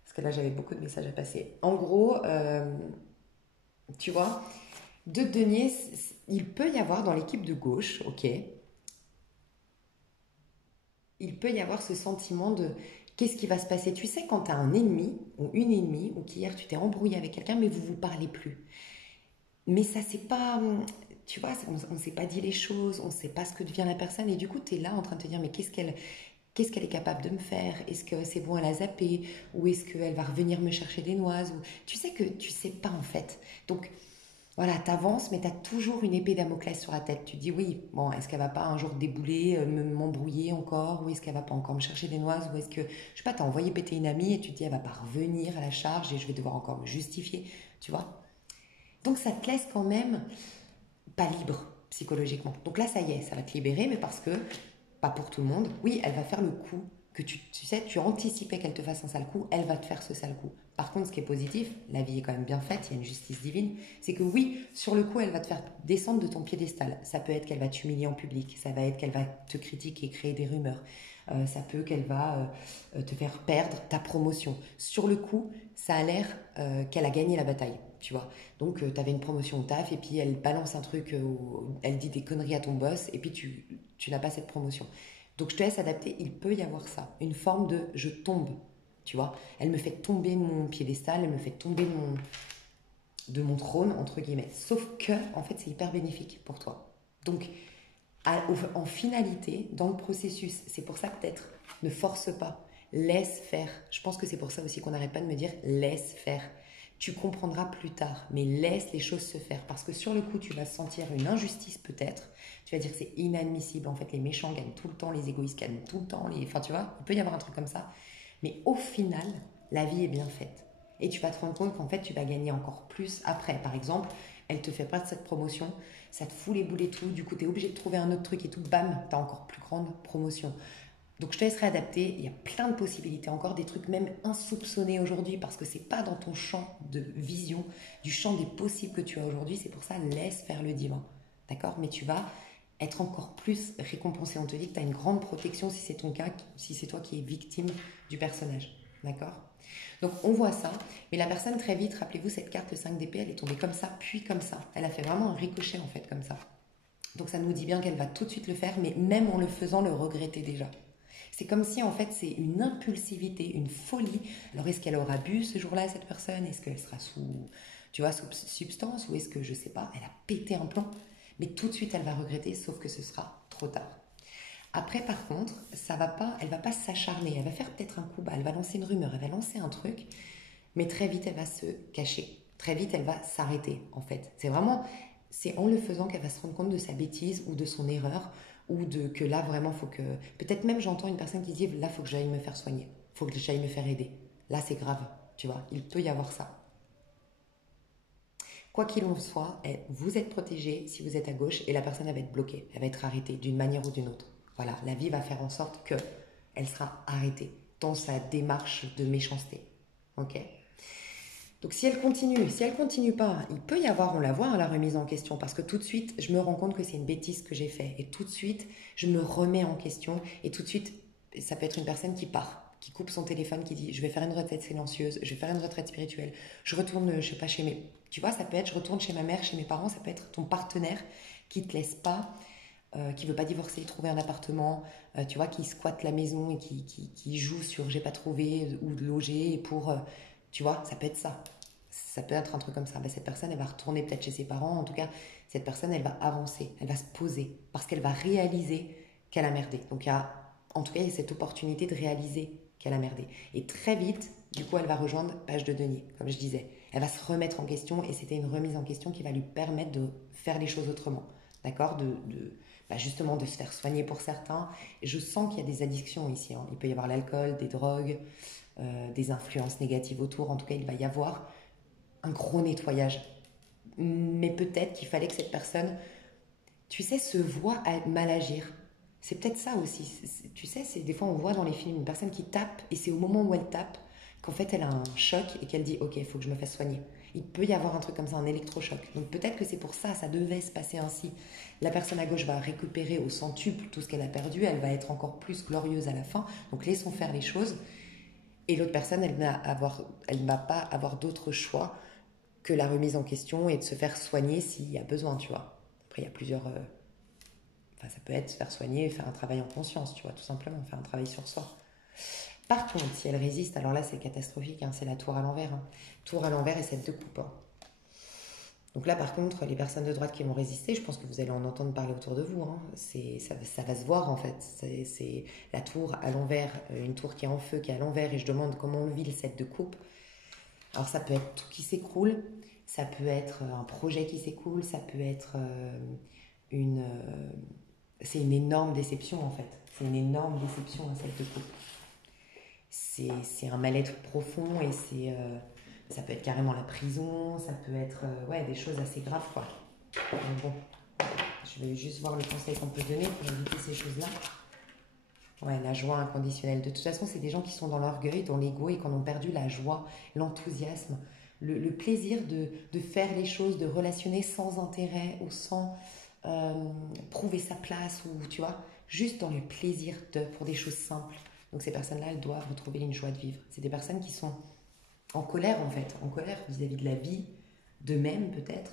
Parce que là, j'avais beaucoup de messages à passer. En gros, tu vois, de denier, il peut y avoir dans l'équipe de gauche, ok, il peut y avoir ce sentiment de qu'est-ce qui va se passer. Tu sais, quand tu as un ennemi ou une ennemie, ou qu'hier tu t'es embrouillé avec quelqu'un, mais vous ne vous parlez plus. Mais ça, c'est pas. Tu vois, on ne s'est pas dit les choses, on ne sait pas ce que devient la personne, et du coup, tu es là en train de te dire, mais qu'est-ce qu'elle est capable de me faire? Est-ce que c'est bon, elle a zappé? Ou est-ce qu'elle va revenir me chercher des noises? Ou... Tu sais que tu sais pas en fait. Donc, voilà, t'avances, mais t'as toujours une épée Damoclès sur la tête. Tu te dis, oui, bon, est-ce qu'elle va pas un jour débouler, m'embrouiller encore? Ou est-ce qu'elle va pas encore me chercher des noises? Ou est-ce que, je sais pas, t'as envoyé péter une amie et tu te dis, elle va pas revenir à la charge et je vais devoir encore me justifier, tu vois? Donc ça te laisse quand même pas libre psychologiquement. Donc là, ça y est, ça va te libérer, mais parce que, pas pour tout le monde, oui, elle va faire le coup que tu sais, tu anticipais qu'elle te fasse un sale coup, elle va te faire ce sale coup. Par contre, ce qui est positif, la vie est quand même bien faite, il y a une justice divine, c'est que oui, sur le coup, elle va te faire descendre de ton piédestal. Ça peut être qu'elle va t'humilier en public, ça va être qu'elle va te critiquer, créer des rumeurs. Ça peut qu'elle va te faire perdre ta promotion. Sur le coup, ça a l'air qu'elle a gagné la bataille, tu vois. Donc, tu avais une promotion au taf et puis elle balance un truc, elle dit des conneries à ton boss et puis tu n'as pas cette promotion. Donc, je te laisse adapter. Il peut y avoir ça, une forme de je tombe, tu vois. Elle me fait tomber de mon piédestal, elle me fait tomber de mon trône, entre guillemets. Sauf que, en fait, c'est hyper bénéfique pour toi. Donc, en finalité, dans le processus, c'est pour ça peut-être, ne force pas, laisse faire. Je pense que c'est pour ça aussi qu'on n'arrête pas de me dire laisse faire. Tu comprendras plus tard, mais laisse les choses se faire. Parce que sur le coup, tu vas sentir une injustice peut-être. Tu vas dire que c'est inadmissible. En fait, les méchants gagnent tout le temps, les égoïstes gagnent tout le temps. Enfin, tu vois, il peut y avoir un truc comme ça. Mais au final, la vie est bien faite. Et tu vas te rendre compte qu'en fait, tu vas gagner encore plus après. Par exemple, elle te fait perdre cette promotion, ça te fout les boules et tout. Du coup, tu es obligé de trouver un autre truc et tout. Bam, tu as encore plus grande promotion. Donc je te laisserai adapter, il y a plein de possibilités, encore des trucs même insoupçonnés aujourd'hui parce que c'est pas dans ton champ de vision, du champ des possibles que tu as aujourd'hui, c'est pour ça laisse faire le divin, d'accord? Mais tu vas être encore plus récompensé, on te dit que tu as une grande protection si c'est ton cas, si c'est toi qui es victime du personnage, d'accord? Donc on voit ça, mais la personne très vite, rappelez-vous cette carte le 5 d'épée, elle est tombée comme ça, puis comme ça, elle a fait vraiment un ricochet en fait comme ça. Donc ça nous dit bien qu'elle va tout de suite le faire, mais même en le faisant, le regretter déjà. C'est comme si en fait c'est une impulsivité, une folie. Alors est-ce qu'elle aura bu ce jour-là cette personne? Est-ce qu'elle sera sous, tu vois, sous substance? Ou est-ce que je sais pas, elle a pété un plomb? Mais tout de suite elle va regretter, sauf que ce sera trop tard. Après par contre, ça va pas, elle va pas s'acharner, elle va faire peut-être un coup bas, elle va lancer une rumeur, elle va lancer un truc, mais très vite elle va se cacher. Très vite elle va s'arrêter en fait. C'est en le faisant qu'elle va se rendre compte de sa bêtise ou de son erreur ou de que là vraiment faut que peut-être même j'entends une personne qui dit là faut que j'aille me faire soigner, faut que j'aille me faire aider, là c'est grave, tu vois, il peut y avoir ça. Quoi qu'il en soit, vous êtes protégé si vous êtes à gauche et la personne elle va être bloquée, elle va être arrêtée d'une manière ou d'une autre. Voilà, la vie va faire en sorte que elle sera arrêtée dans sa démarche de méchanceté, ok? Donc si elle continue pas, il peut y avoir, on la voit, hein, la remise en question, parce que tout de suite, je me rends compte que c'est une bêtise que j'ai fait, et tout de suite, je me remets en question, et tout de suite, ça peut être une personne qui part, qui coupe son téléphone, qui dit, je vais faire une retraite silencieuse, je vais faire une retraite spirituelle, je retourne, je sais pas, tu vois, ça peut être, je retourne chez ma mère, chez mes parents, ça peut être ton partenaire qui te laisse pas qui veut pas divorcer, trouver un appartement, tu vois, qui squatte la maison et qui joue sur j'ai pas trouvé ou de loger pour, tu vois, ça peut être ça. Ça peut être un truc comme ça. Ben, cette personne, elle va retourner peut-être chez ses parents. En tout cas, cette personne, elle va avancer, elle va se poser parce qu'elle va réaliser qu'elle a merdé. Donc, en tout cas, il y a cette opportunité de réaliser qu'elle a merdé. Et très vite, du coup, elle va rejoindre Page de Denier, comme je disais. Elle va se remettre en question et c'était une remise en question qui va lui permettre de faire les choses autrement. D'accord, justement de se faire soigner pour certains. Et je sens qu'il y a des addictions ici, hein. Il peut y avoir l'alcool, des drogues, des influences négatives autour. En tout cas, il va y avoir un gros nettoyage. Mais peut-être qu'il fallait que cette personne, tu sais, se voit mal agir. C'est peut-être ça aussi. Tu sais, des fois on voit dans les films une personne qui tape et c'est au moment où elle tape qu'en fait elle a un choc et qu'elle dit ok, il faut que je me fasse soigner. Il peut y avoir un truc comme ça, un électrochoc. Donc peut-être que c'est pour ça, ça devait se passer ainsi. La personne à gauche va récupérer au centuple tout ce qu'elle a perdu, elle va être encore plus glorieuse à la fin. Donc laissons faire les choses. Et l'autre personne, elle ne va pas avoir d'autre choix que la remise en question et de se faire soigner s'il y a besoin, tu vois. Après, il y a plusieurs... Enfin, ça peut être se faire soigner, faire un travail en conscience, tu vois, tout simplement, faire un travail sur soi. Par contre, si elle résiste, alors là, c'est catastrophique, hein, c'est la tour à l'envers. Hein. Tour à l'envers et cette de coupe. Hein. Donc là, par contre, les personnes de droite qui vont résister, je pense que vous allez en entendre parler autour de vous. Hein. Ça va se voir, en fait. C'est la tour à l'envers, une tour qui est en feu, qui est à l'envers, et je demande comment on vit le set de coupe. Alors, ça peut être tout qui s'écroule, ça peut être un projet qui s'écoule, ça peut être une... c'est une énorme déception, en fait. C'est une énorme déception, un set de coupe. C'est un mal-être profond et ça peut être carrément la prison, ça peut être ouais, des choses assez graves, quoi. Donc bon, je vais juste voir le conseil qu'on peut donner pour éviter ces choses-là. Ouais, la joie inconditionnelle. De toute façon, c'est des gens qui sont dans l'orgueil, dans l'ego et qui en ont perdu la joie, l'enthousiasme, le plaisir de faire les choses, de relationner sans intérêt ou sans prouver sa place ou, tu vois, juste dans le plaisir pour des choses simples. Donc ces personnes-là, elles doivent retrouver une joie de vivre. C'est des personnes qui sont en colère, en fait, en colère vis-à-vis de la vie, d'eux-mêmes peut-être.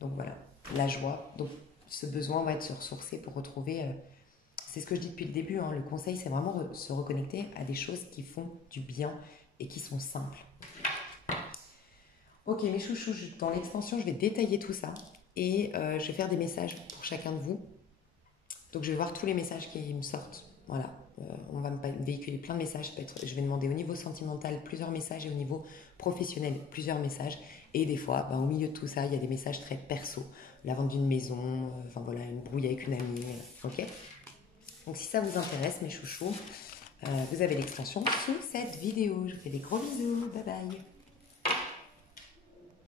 Donc voilà, la joie. Donc ce besoin va être de se ressourcer pour retrouver... c'est ce que je dis depuis le début, hein, le conseil, c'est vraiment de se reconnecter à des choses qui font du bien et qui sont simples. Ok, mes chouchous, dans l'extension, je vais détailler tout ça et je vais faire des messages pour chacun de vous. Donc je vais voir tous les messages qui me sortent. Voilà, on va me véhiculer plein de messages. Je vais demander au niveau sentimental plusieurs messages et au niveau professionnel plusieurs messages. Et des fois, au milieu de tout ça, il y a des messages très perso. La vente d'une maison, enfin voilà, une brouille avec une amie. Ok. Donc si ça vous intéresse, mes chouchous, vous avez l'extension sous cette vidéo. Je vous fais des gros bisous. Bye bye.